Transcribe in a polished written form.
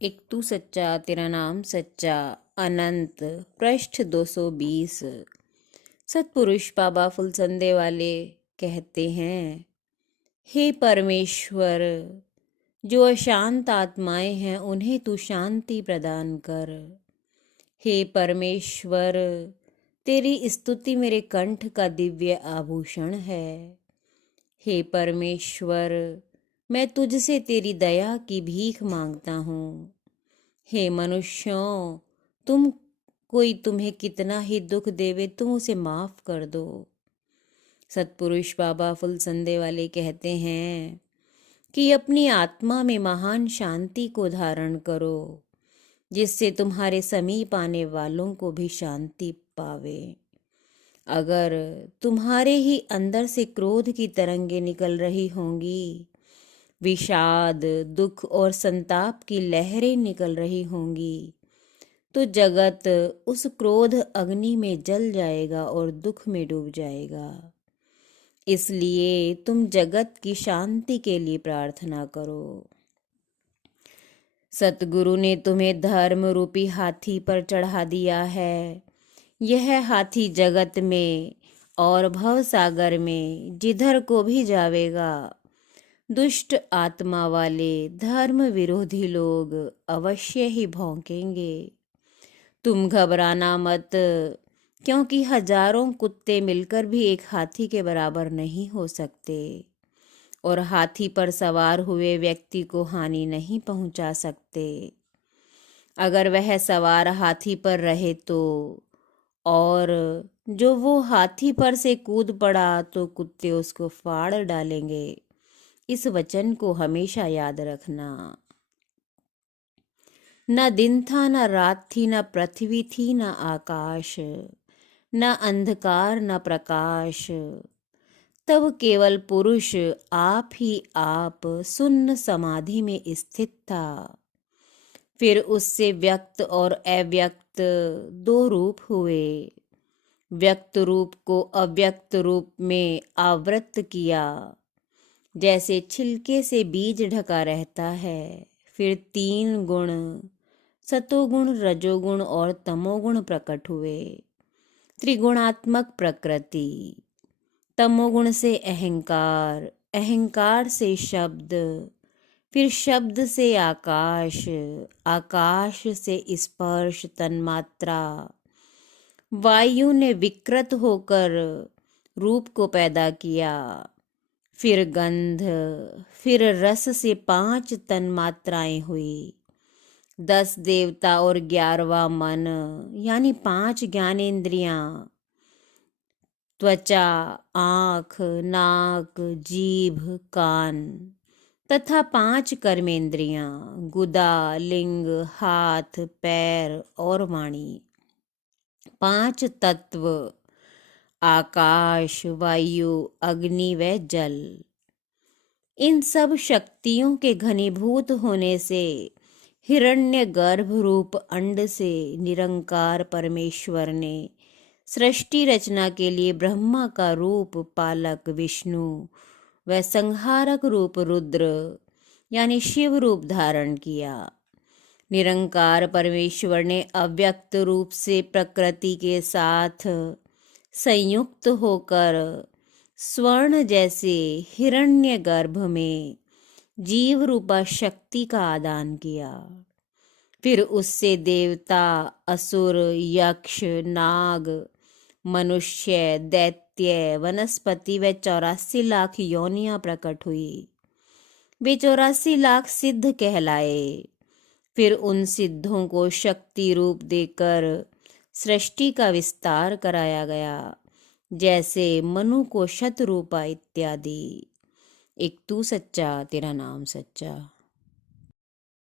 एक तू सच्चा तेरा नाम सच्चा अनंत पृष्ठ 220। सतपुरुष बाबा फुलसंदे वाले कहते हैं, हे परमेश्वर, जो अशांत आत्माएं हैं उन्हें तू शांति प्रदान कर। हे परमेश्वर, तेरी स्तुति मेरे कंठ का दिव्य आभूषण है। हे परमेश्वर, मैं तुझसे तेरी दया की भीख मांगता हूँ। हे मनुष्यों, कोई तुम्हें कितना ही दुख देवे तुम उसे माफ कर दो। सतपुरुष बाबा फुलसंदे वाले कहते हैं कि अपनी आत्मा में महान शांति को धारण करो, जिससे तुम्हारे समीप आने वालों को भी शांति पावे। अगर तुम्हारे ही अंदर से क्रोध की तरंगे निकल रही होंगी, विषाद, दुख और संताप की लहरें निकल रही होंगी, तो जगत उस क्रोध अग्नि में जल जाएगा और दुख में डूब जाएगा। इसलिए तुम जगत की शांति के लिए प्रार्थना करो। सतगुरु ने तुम्हें धर्म रूपी हाथी पर चढ़ा दिया है। यह हाथी जगत में और भव सागर में जिधर को भी जावेगा, दुष्ट आत्मा वाले धर्म विरोधी लोग अवश्य ही भौंकेंगे। तुम घबराना मत, क्योंकि हजारों कुत्ते मिलकर भी एक हाथी के बराबर नहीं हो सकते और हाथी पर सवार हुए व्यक्ति को हानि नहीं पहुंचा सकते। अगर वह सवार हाथी पर रहे तो, और जो वो हाथी पर से कूद पड़ा तो कुत्ते उसको फाड़ डालेंगे। इस वचन को हमेशा याद रखना। न दिन था, न रात थी, न पृथ्वी थी, न आकाश, न अंधकार न प्रकाश। तब केवल पुरुष आप ही आप सुन्न समाधि में स्थित था। फिर उससे व्यक्त और अव्यक्त दो रूप हुए। व्यक्त रूप को अव्यक्त रूप में आवृत किया, जैसे छिलके से बीज ढका रहता है। फिर तीन गुण, सतोगुण, रजोगुण और तमोगुण प्रकट हुए। त्रिगुणात्मक प्रकृति। तमोगुण से अहंकार, अहंकार से शब्द, फिर शब्द से आकाश, आकाश से स्पर्श तन्मात्रा। वायु ने विकृत होकर रूप को पैदा किया। फिर गंध, फिर रस से 5 तन्मात्राएं हुई। 10 देवता और 11वां मन, यानी 5 ज्ञानेंद्रियां, त्वचा, आँख, नाक, जीभ, कान, तथा 5 कर्मेंद्रियां, गुदा, लिंग, हाथ, पैर और वाणी। 5 तत्व, आकाश, वायु, अग्नि व जल। इन सब शक्तियों के घनीभूत होने से हिरण्य गर्भ रूप अंड से निरंकार परमेश्वर ने सृष्टि रचना के लिए ब्रह्मा का रूप पालक विष्णु व संहारक रूप रुद्र यानी शिव रूप धारण किया। निरंकार परमेश्वर ने अव्यक्त रूप से प्रकृति के साथ संयुक्त होकर स्वर्ण जैसे हिरण्य गर्भ में जीव रूपा शक्ति का आदान किया। फिर उससे देवता, असुर, यक्ष, नाग, मनुष्य, दैत्य, वनस्पति व 84 लाख योनियां प्रकट हुई। वे 84 लाख सिद्ध कहलाए। फिर उन सिद्धों को शक्ति रूप देकर सृष्टि का विस्तार कराया गया, जैसे मनु को शतरूपा इत्यादि। एक तू सच्चा तेरा नाम सच्चा।